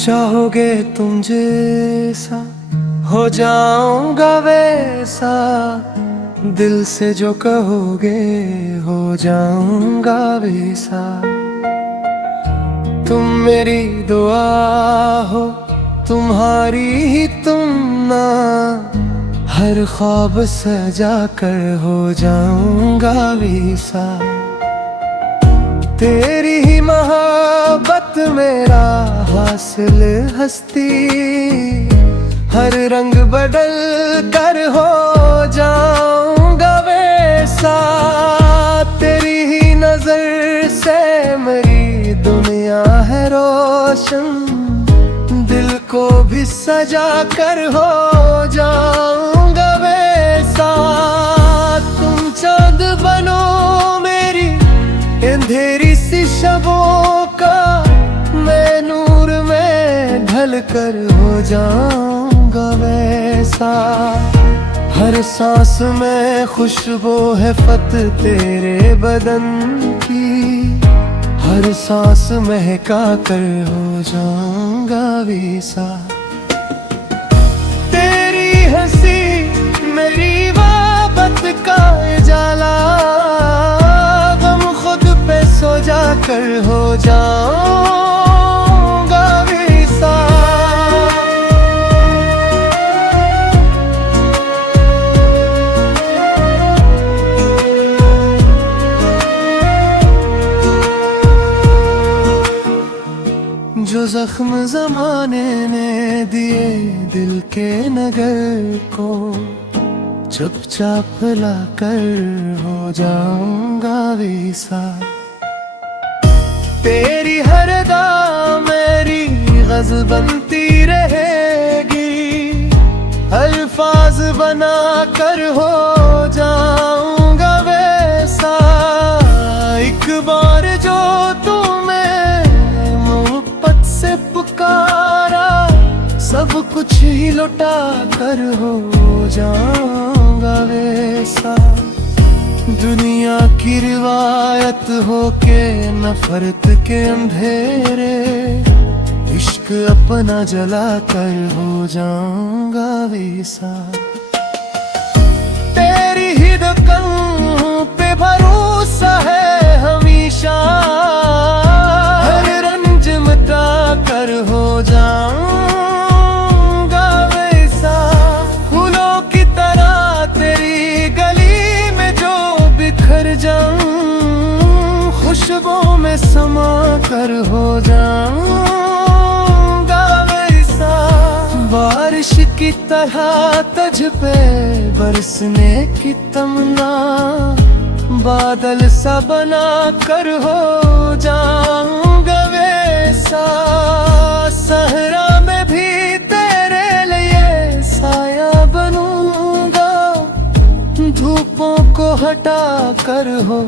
चाहोगे तुम जैसा हो जाऊंगा वैसा, दिल से जो कहोगे हो जाऊंगा वैसा। तुम मेरी दुआ हो, तुम्हारी ही तुम ना, हर ख्वाब सजा कर हो जाऊंगा वैसा। तेरी ही मोहब्बत मेरा हासिल हस्ती, हर रंग बदल कर हो जाऊंगा वैसा। तेरी ही नजर से मेरी दुनिया है रोशन, दिल को भी सजा कर हो जाऊंगा वैसा। तुम चांद बनो मेरी अंधेरी सी शबों का, मैं नूर में ढल कर हो जाऊंगा वैसा। हर सांस में खुशबू है फत तेरे बदन की, हर सांस महका कर हो जाऊंगा वैसा। तेरी हंसी मेरी मोहब्बत का उजाला, सो जाकर हो जाऊंगा वैसा। जो जख्म जमाने ने दिए दिल के नगर को, चुपचाप ला कर हो जाऊंगा वैसा। तेरी हर अदा मेरी गज़ल बनती रहेगी, अल्फाज बना कर हो जाऊंगा वैसा। एक बार जो तूने मोहब्बत से पुकारा, सब कुछ ही लौटा कर हो जाऊंगा वैसा। दुनिया की रिवायत हो के नफरत के अंधेरे, इश्क अपना जला कर हो जाऊंगा वैसा। तेरी ही दुकान पे भरोसा है हमेशा, हर रंज मिटा कर हो जाऊंगा वैसा। फूलों की तरह तेरी गली बिखर जाऊं, खुशबू में समा कर हो जाऊंगा वैसा। बारिश की तरह तुझ पे बरसने की तमन्ना, बादल सा बना कर हो जाऊंगा वैसा। सहरा में भी तेरे लिए साया बनूंगा, धूपों को हटा कर हो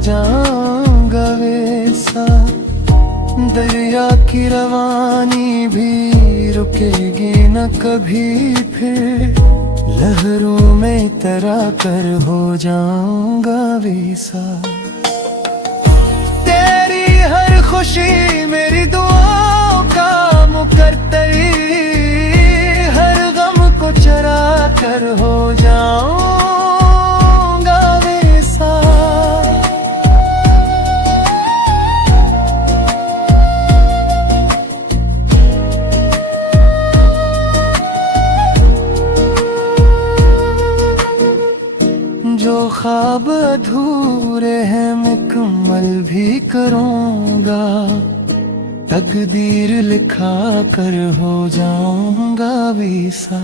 जाऊंगा वैसा। दरिया की रवानी भी रुकेगी न कभी फिर, लहरों में तरा कर हो जाऊंगा वैसा। तेरी हर खुशी मेरी दुआओं का मुकद्दर, हर गम को चरा कर हो जाऊं जो ख्वाब अधूरे हैं मुकम्मल भी करूँगा, तकदीर लिखा कर हो जाऊंगा वैसा।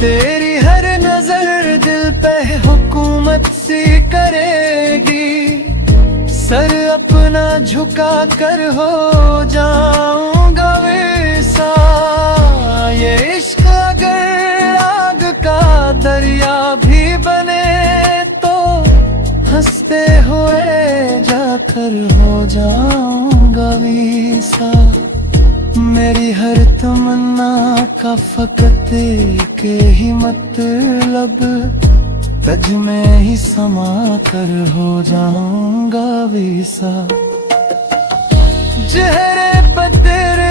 तेरी हर नजर दिल पे हुकूमत सी करेगी, सर अपना झुका कर हो जाऊंगा वैसा। ये इश्क अगर आग का दरिया भी बने तो, हंसते हुए जाकर हो जाऊंगा वैसा। मेरी हर तमन्ना का फकत के ही मतलब, तज में ही समा कर हो जाऊंगा वैसा। चेहरे पर तेरे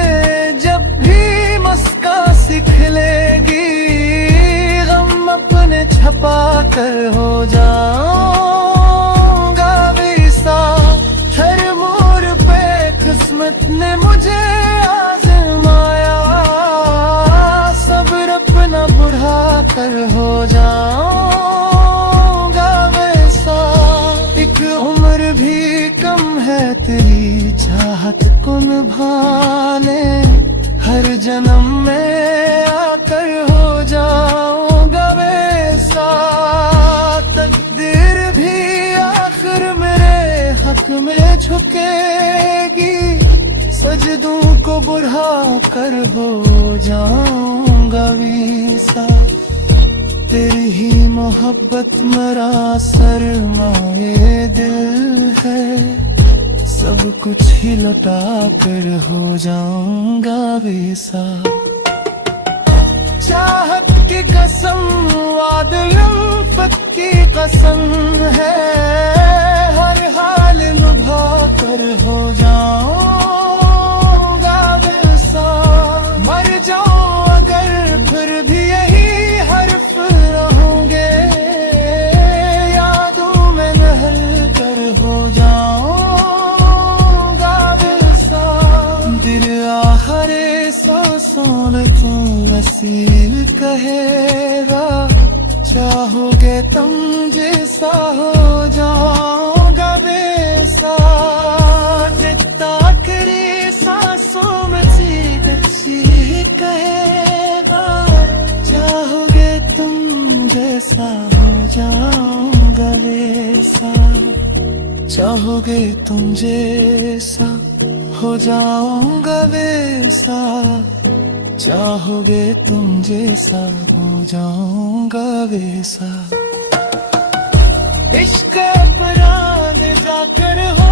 छपा कर हो जाऊंगा वैसा। हर मोड़ पे किस्मत ने मुझे आजमाया, सब्र अपना बढ़ा कर हो जाऊंगा वैसा। एक उम्र भी कम है तेरी चाहत को निभाने, हर जन्म में आकर हो जाऊंगा वैसा। तकदीर भी आखिर मेरे हक में झुकेगी, सजदों को बढ़ा कर हो जाऊंगा वैसा। तेरी ही मोहब्बत मेरा सरमाए दिल है, सब कुछ ही लौटा कर हो जाऊंगा वैसा। चाहत की कसम वादे उल्फत की कसम है, हर हाल निभा कर हो जाऊंगा वैसा। मर जाऊं अगर फिर भी यही हर्फ रहूंगे, यादों में नहल कर हो जाऊंगा वैसा। दिल आखिरी सांसों में तुम नसीब कहेगा, चाहोगे तुम जैसा हो जाऊंगा वैसा। जितना आखिरी सांसों में नसीब कहेगा, चाहोगे तुम जैसा हो जाऊंगा वैसा। चाहोगे तुम जैसा हो जाऊंगा वैसा। चाहोगे तुम जैसा हो जाऊंगा वैसा। इश्क अपराध जाकर हो